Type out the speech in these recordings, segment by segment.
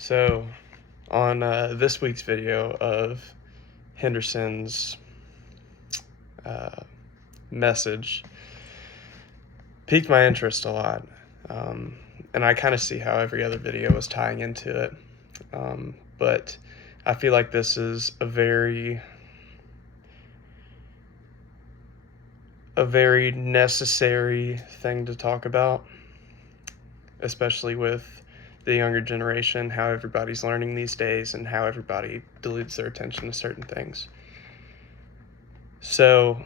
So, on this week's video of Henderson's uh, message, piqued my interest a lot. And I kind of see how every other video was tying into it. But I feel like this is a very necessary thing to talk about, especially with the younger generation, how everybody's learning these days and how everybody dilutes their attention to certain things. So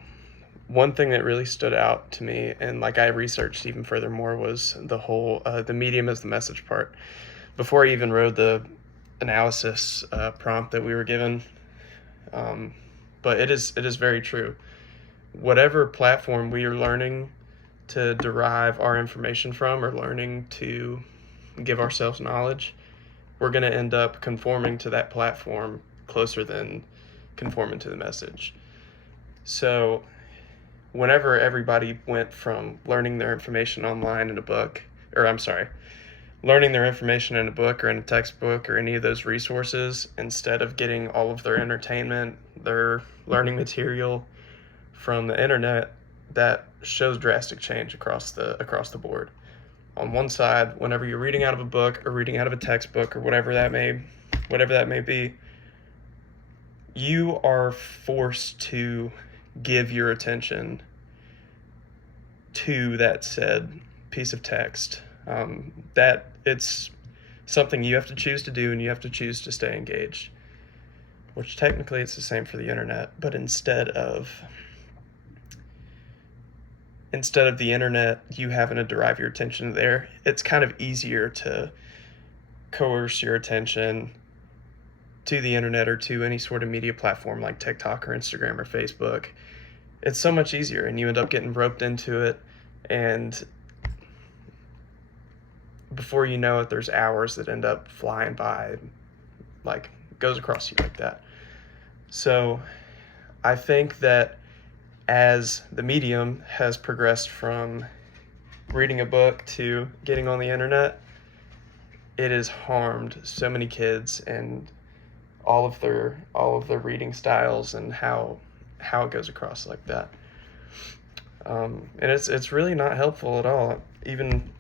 one thing that really stood out to me, and like I researched even furthermore, was the whole the medium as the message part. Before I even wrote the analysis prompt that we were given, but it is very true. Whatever platform we are learning to derive our information from or learning to give ourselves knowledge, we're going to end up conforming to that platform closer than conforming to the message. So whenever everybody went from learning their information online in a book, learning their information in a book or in a textbook or any of those resources, instead of getting all of their entertainment, their learning material from the internet, that shows drastic change across the board. On one side, whenever you're reading out of a book or reading out of a textbook or whatever that may be, you are forced to give your attention to that said piece of text. That it's something you have to choose to do, and you have to choose to stay engaged, which technically it's the same for the internet, but instead of the internet, you having to derive your attention there, it's kind of easier to coerce your attention to the internet or to any sort of media platform like TikTok or Instagram or Facebook. It's so much easier, and you end up getting roped into it, and before you know it, there's hours that end up flying by, like, goes across you like that. So I think that as the medium has progressed from reading a book to getting on the internet, it has harmed so many kids and all of their reading styles and how it goes across like that. And it's really not helpful at all. Even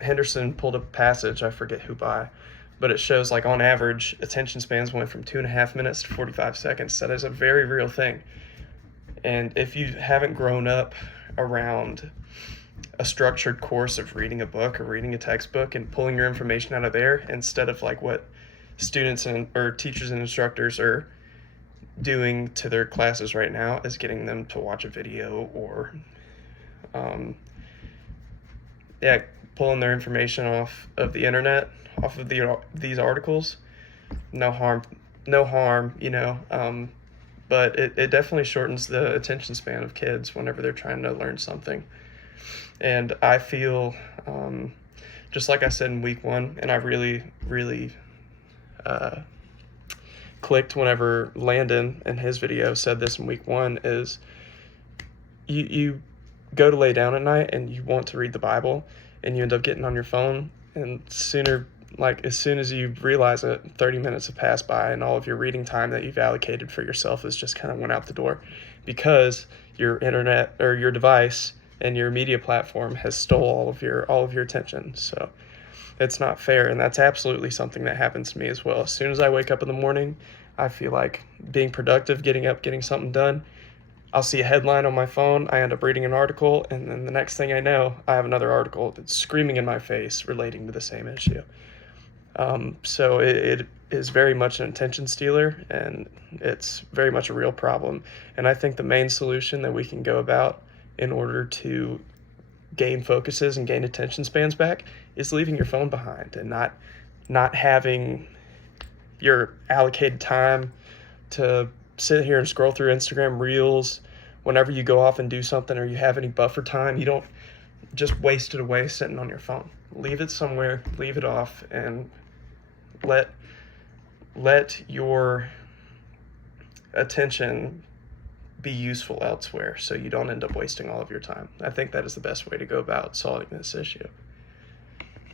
Henderson pulled a passage, I forget who by, but it shows, like, on average, attention spans went from 2.5 minutes to 45 seconds. That is a very real thing. And if you haven't grown up around a structured course of reading a book or reading a textbook and pulling your information out of there, instead of like what students or teachers and instructors are doing to their classes right now, is getting them to watch a video or pulling their information off of the internet, off of these articles. No harm, but it definitely shortens the attention span of kids whenever they're trying to learn something. And I feel, just like I said in week one, and I really clicked whenever Landon in his video said this in week one, is you go to lay down at night and you want to read the Bible, and you end up getting on your phone, and as soon as you realize it, 30 minutes have passed by, and all of your reading time that you've allocated for yourself has just kind of went out the door, because your internet or your device and your media platform has stole all of your attention. So it's not fair, and that's absolutely something that happens to me as well. As soon as I wake up in the morning, I feel like being productive, getting up, getting something done. I'll see a headline on my phone, I end up reading an article, and then the next thing I know, I have another article that's screaming in my face relating to the same issue. So it is very much an attention stealer, and it's very much a real problem. And I think the main solution that we can go about in order to gain focuses and gain attention spans back is leaving your phone behind, and not having your allocated time to sit here and scroll through Instagram Reels whenever you go off and do something, or you have any buffer time. You don't just waste it away sitting on your phone. Leave it somewhere, leave it off, and let your attention be useful elsewhere, so you don't end up wasting all of your time. I think that is the best way to go about solving this issue.